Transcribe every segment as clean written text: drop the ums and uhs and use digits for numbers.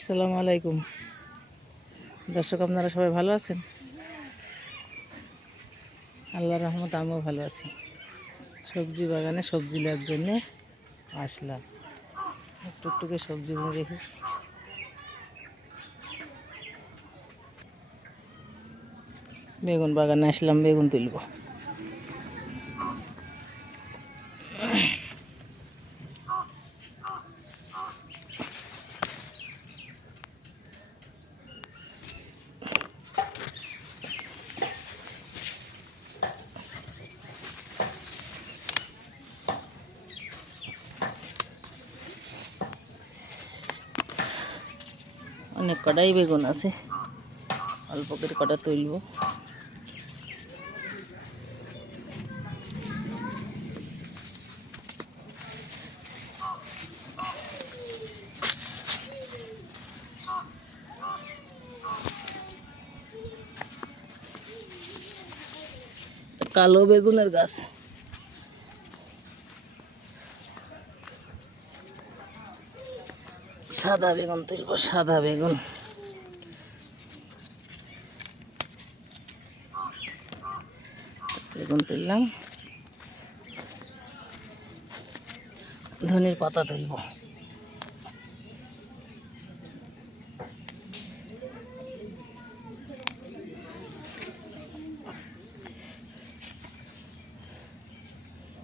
আসসালামু আলাইকুম দর্শক, আপনারা সবাই ভালো আছেন? আল্লাহর রহমত আমিও ভালো আছি। সবজি বাগানে সবজি নেওয়ার জন্যে আসলাম। একটু একটুকে সবজি বুনে রেখেছি। বেগুন বাগানে আসলাম, বেগুন তুলব। অনেক কটাই বেগুন আছে, অল্প করে কটা তুলব। কালো বেগুনের গাছ, সাদা বেগুন তুলব। সাদা বেগুন বেগুন তুললাম। ধনের পাতা তুলব।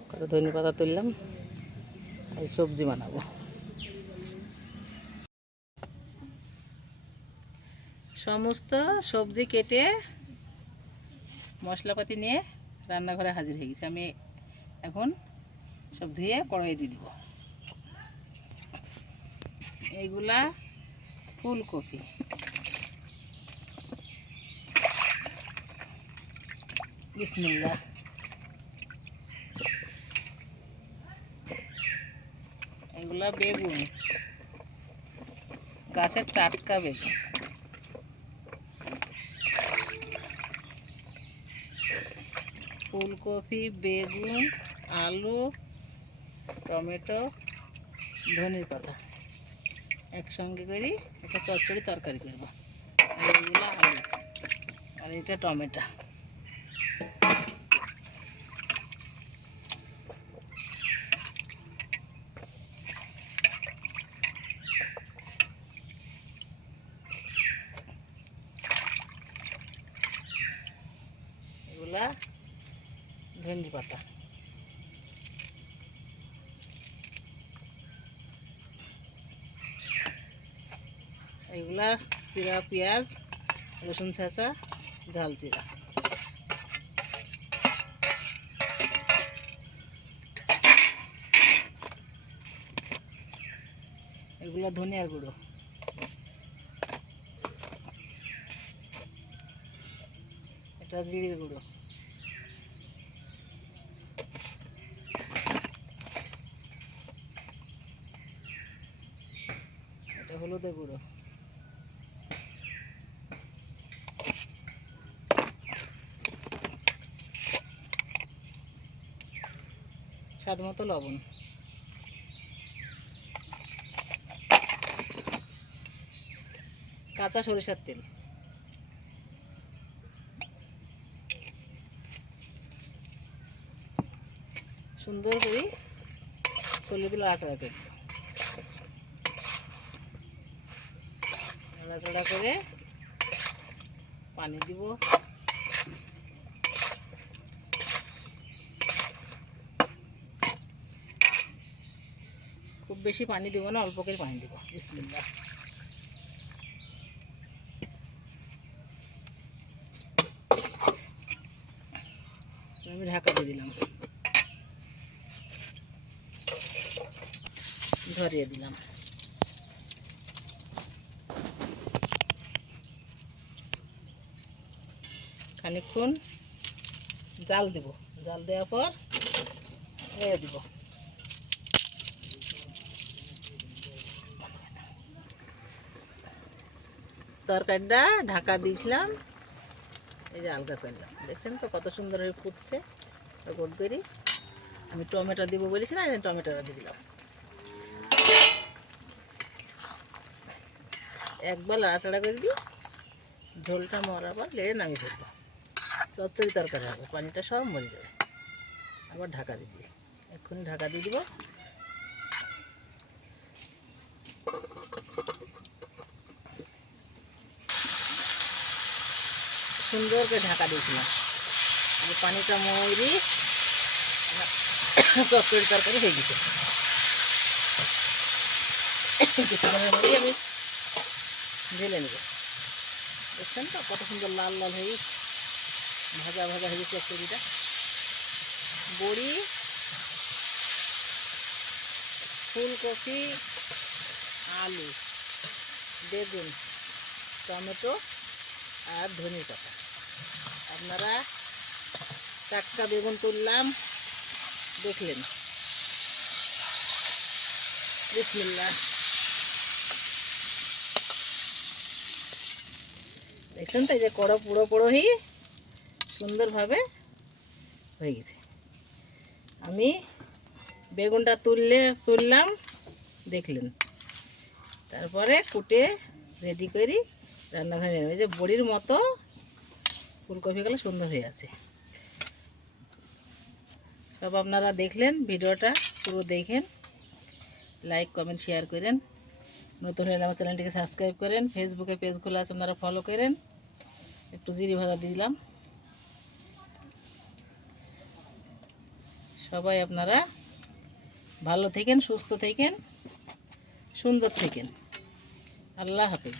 কত ধনে পাতা তুললাম, এই সবজি বানাবো। সমস্ত সবজি কেটে মশলাপাতি নিয়ে রান্নাঘরে হাজির হয়ে গেছি। আমি এখন সব ধুয়ে কড়াই দিয়ে দিব। এইগুলা ফুলকপি, বিসমিল্লাহ। এগুলা বেগুন, গাছের টাটকা বেগুন। ফুলকপি, বেগুন, আলু, টমেটো, ধনের পাতা একসঙ্গে করে একটা চচ্চড়ি তরকারি করব। আর এইগুলো আলু, আর এটা টমেটো। এগুলা ধনে পাতা। এগুলা চিরা পেঁয়াজ, রসুন ছেঁচা, ঝাল চিরা। এগুলো ধনিয়ার গুঁড়ো। এটা জিরে গুঁড়ো। এটা হলুদের গুঁড়ো। স্বাদ মতো লবণ। কাঁচা সরিষার তেল। সুন্দর করে চলে দিলে আচড়া করব। নাড়াচাড়া করে পানি দিব। খুব বেশি পানি দিব না, অল্প করে পানি দিব। বিসমিল্লাহ। আমি ঢাকা দিয়ে দিলাম, ধরিয়ে দিলাম। খানিকক্ষণ জাল দেব। জাল দেওয়ার পর দিব। তরকারিটা ঢাকা দিয়েছিলাম, এই যে আলগা করলাম। দেখছেন তো কত সুন্দর হয়ে ফুটছে। গোট করি আমি টমেটো দিব বলেছি না, টমেটোটা দিয়ে দিলাম। একবার লাড়াচাড়া করে দিই, ঝোলটা মরাবার লেড়ে নামিয়ে ফেলবো। চচ্চড়ি তরকারি হবে, পানিটা সব মরে যাবে। আবার ঢাকা দিয়ে দিই, এক্ষুনি ঢাকা দিয়ে দিব। সুন্দর করে ঢাকা দিয়েছিলাম, পানিটা মরি চচ্চড়ি তরকারি হয়ে গেছে। কিছুক্ষণের মধ্যেই আমি ঢেলে নেব। দেখছেন তো কত সুন্দর লাল লাল হয়ে ভাজা ভাজা হয়ে গেছে চচ্চড়িটা। বড়ি, ফুলকপি, আলু, বেগুন, টমেটো আর ধনে পাতা। আপনারা টাটকা বেগুন তুললাম, দেখলেন। বিসমিল্লাহ। দেখছেন তো এই যে কড়া পুরো পুরো হয়ে সুন্দরভাবে হয়ে গেছে। আমি বেগুনটা তুললাম, দেখলেন। তারপরে কুটে রেডি করি রান্নাঘরে নেব। এই যে বড়ির মতো ফুলকপিগুলো সুন্দর হয়ে আছে। সব আপনারা দেখলেন, ভিডিওটা পুরো দেখেন, লাইক কমেন্ট শেয়ার করেন। নতুন হলে আমার চ্যানেলটিকে সাবস্ক্রাইব করেন। ফেসবুকে পেজ খোলা আছে, আপনারা ফলো করেন। একটু জিরে ভাজা দিলাম। সবাই আপনারা ভালো থাকেন, সুস্থ থাকেন, সুন্দর থাকেন। আল্লাহ হাফেজ।